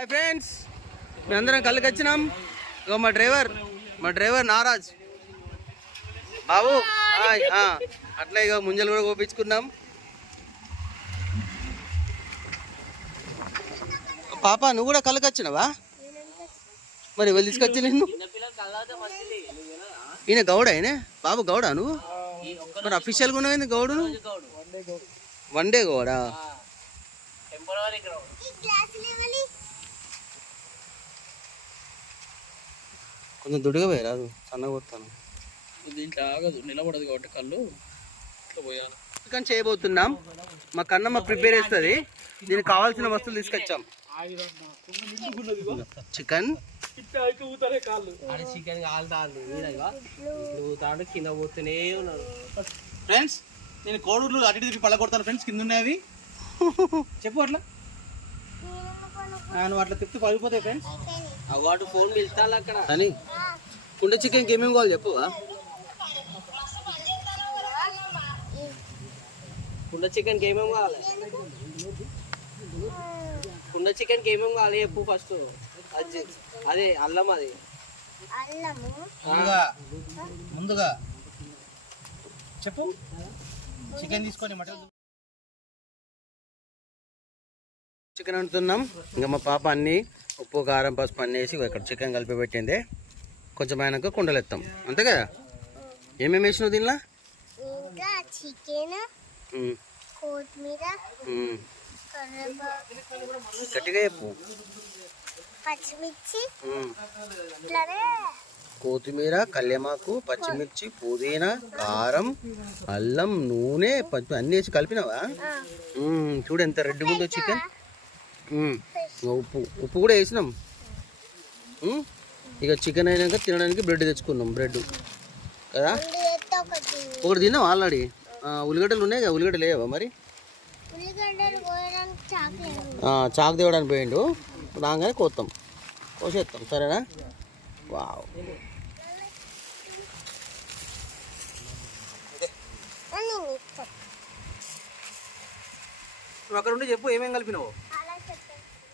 Hi friends, మేమందరం కళ్ళకి వచ్చినాం. ఇగో మా డ్రైవర్ నారాజ్ బాబు. అట్లా ఇక ముంజలు కూడా కోపించుకున్నాం. పాప నువ్వు కూడా కళ్ళకి వచ్చినావా? మరి వెళ్ళి తీసుకొచ్చి నిన్ను. ఈయన గౌడ, అయినా బాబు గౌడ నువ్వు. మరి అఫీషియల్గా ఉన్నావు గౌడు? One day Gowda. కొంచెం దుడిగా పోయారు, సన్నగా పోతాను. దీంట్లో ఆగదు, నిలబడదు కాబట్టి కళ్ళు పోయాలి. చికెన్ చేయబోతున్నాం. మా కన్నమ్మ ప్రిపేర్ చేస్తుంది. దీనికి కావాల్సిన వస్తువులు తీసుకొచ్చాం. చికెన్ చికెన్ కాలుతాడు కింద పోతూనే ఉన్నాడు. ఫ్రెండ్స్, నేను కోడూరులో అటు తిరిగి పళ్ళ కొడతాను ఫ్రెండ్స్. కింద ఉన్నవి చెప్పు. అట్లా నువ్వు అట్లా తిప్పి పడిపోతాయి ఫ్రెండ్స్. వాడు ఫోన్ పిలుస్తాను అక్కడ. కానీ కుండ చికెన్కి ఏమేమి కావాలి చెప్పు. కుండ చికెన్కి ఏమేమి కావాలి? కుండ చికెన్కి ఏమేమి కావాలి చెప్పు ఫస్ట్. అదే అల్లం, అది ముందుగా చెప్పు. చికెన్ తీసుకొని మటన్ చికెన్ వండుతున్నాం. ఇంకా మా పాప అన్ని ఉప్పు కారం పసుపు అన్నీ వేసి ఇక్కడ చికెన్ కలిపి పెట్టింది. కొంచెం అయినాక కుండలు ఎత్తాం, అంతే కదా. ఏమేమి వేసినావు దీనిలో? గట్టిగా చెప్పు. కొత్తిమీర, కళ్యామాకు, పచ్చిమిర్చి, పుదీనా, కారం, అల్లం, నూనె, పచ్చి అన్నీ వేసి కలిపినావా? చూడు ఎంత రెడ్గా ఉందో చికెన్. ఉప్పు కూడా వేసినాం. ఇక చికెన్ అయినాక తినడానికి బ్రెడ్ తెచ్చుకున్నాం. బ్రెడ్ కదా ఒకటి తిన్నాం ఆల్రెడీ. ఉల్లిగడ్డలు ఉన్నాయి కదా, ఉల్లిగడ్డలు లేవా మరి? చాకు తేవడానికి పోయిండు, రాగానే కోసేస్తాం. సరేనా? వావ్. నువ్వు అక్కడ ఉండి చెప్పు ఏమేమి కలిపినావు.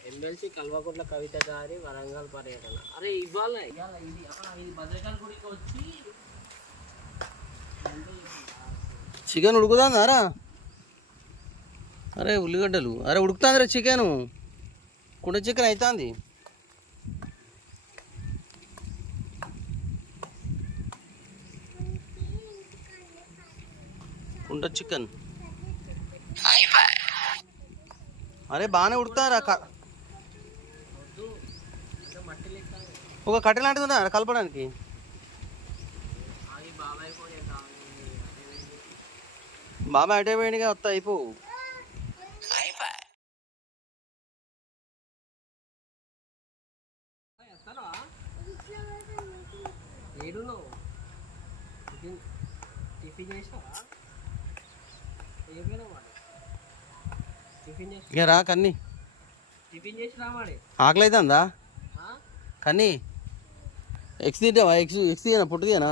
ఎమ్మెల్సీ కల్వకుంట్ల కవిత గారి వరంగల్ పర్యటన. అరే ఇవాళ భద్రకాళి గుడికి వచ్చి చికెన్ ఉడుకుతుందారా? అరే ఉల్లిగడ్డలు, అరే ఉడుకుతుందిరా చికెను. కుండ చికెన్ అవుతుంది. కుండ చికెన్ అరే బాగానే ఉడుకుతారా. ఒక కట్టె లాంటిది ఉందా కలపడానికి? బాబాయ్ అటే పోయినగా వస్తా అయిపో. ఇక రా కన్నీ. ఆకలి అవుతుందా కన్నీ? ఎక్స్ తింటావా? ఎక్స్ తీయనా? పుట్టు తీయనా?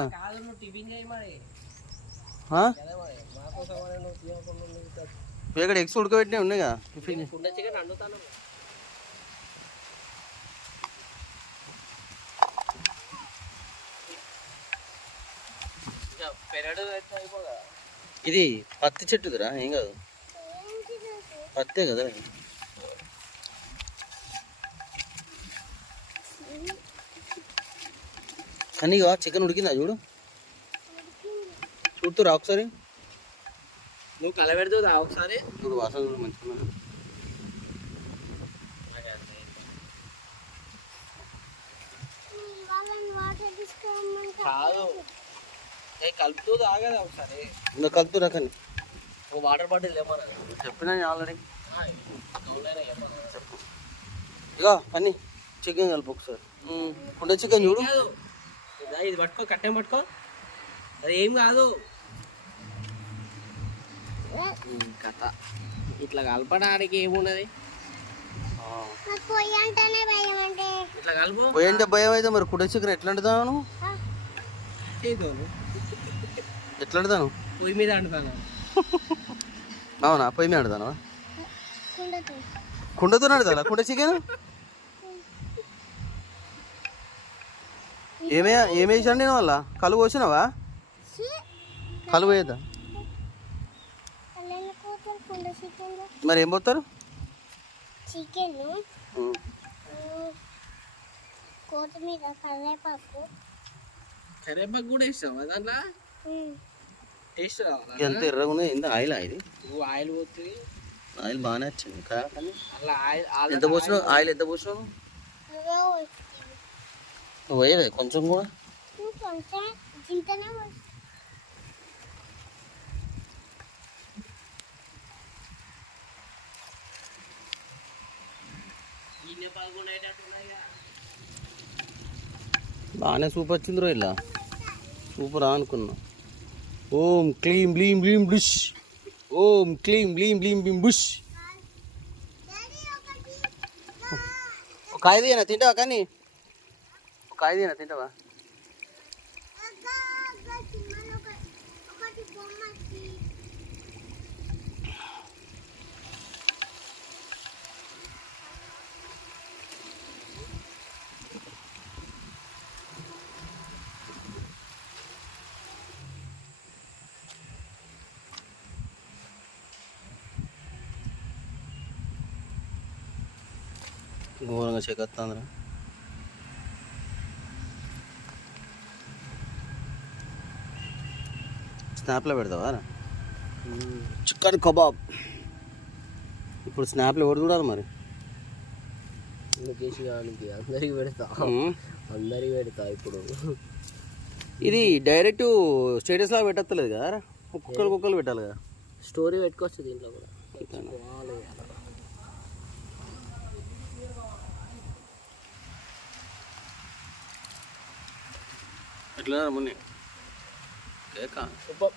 ఇక్కడ ఎగ్స్ ఉడకబెట్టినవి ఉన్నాయిగా. టిఫిన్ ఇది పత్తి చెట్టుదిరా, ఏం కాదు. పత్తే కదా. కానీ చికెన్ ఉడికిందా చూడు. చూడుతురా ఒకసారి. నువ్వు కలబెడుతుందా ఒకసారి? చూడు వాసన చూడు మంచిగా. కాదు కలుపుతూ తాగదా ఒకసారి. ఇంకా కలుపుతురా కానీ. వాటర్ బాటిల్ ఏమన్నా చెప్పినా ఆల్రెడీ. చెప్పు. ఇక అన్నీ చికెన్ కలుపు ఒకసారి. కుండ చికెన్ చూడు. ఇది పట్టుకో, కట్టెం పట్టుకో. అది ఏం కాదు కథ. ఇట్లా కలపడానికి ఏమున్నది? ఇట్లా కలుపు. పోయంటే భయం అయితే మరి కుండ చికెన్ ఎట్లా వండుతాను? ఎట్లా వండుతాను? పొయ్యి మీద వండుతాను. అవునా? పొయ్యి మీద వండుతాను. కుండతో వండుతానా కుండ చికెన్? ఏమేసాను నేను వాళ్ళ కలువ పోసినావా? కలువ వేద్దా మరి ఏం పోతారు? చికెన్, కొత్తిమీర, కరివేపాకు. కరివేపాకు కూడా వేస్తావా దాంట్లో? వేస్తావా? ఎంత ఎర్రగా ఉంది. ఎంత ఆయిల్ ఇది? ఆయిల్ పోతుంది. ఆయిల్ బాగానే వచ్చింది కానీ అలా ఆయిల్ ఎంత పోసినావు? ఆయిల్ ఎంత పోసినావు? పోయేది కొంచెం కూడా. కొంచెం చింతనే బాగానే సూప్ వచ్చింది రో. ఇలా సూపర్ అనుకున్నా. ఓం క్లీం బ్లీం బ్లీం బుష్. ఓం క్లీం బ్లీం బ్లీం బ్లీం బుష్. ఒక 5 అయినా తింటావా? కానీ ఒక 5 అయినా తింటావా? ఘోరంగా చెక్కొస్తుందిరా. స్నాప్లో పెడతావా? Chicken kebab. ఇప్పుడు స్నాప్లో ఎవరు చూడాలి మరి? చేసి కానీ అందరికి పెడతా, అందరికి పెడతా. ఇప్పుడు ఇది డైరెక్ట్ స్టేటస్లో పెట్టలేదు కదా, ఒక్కొక్కరు పెట్టాలి కదా. స్టోరీ పెట్టుకోవచ్చు దీంట్లో కూడా. ఎట్లా మున్ని కేక సూపర్.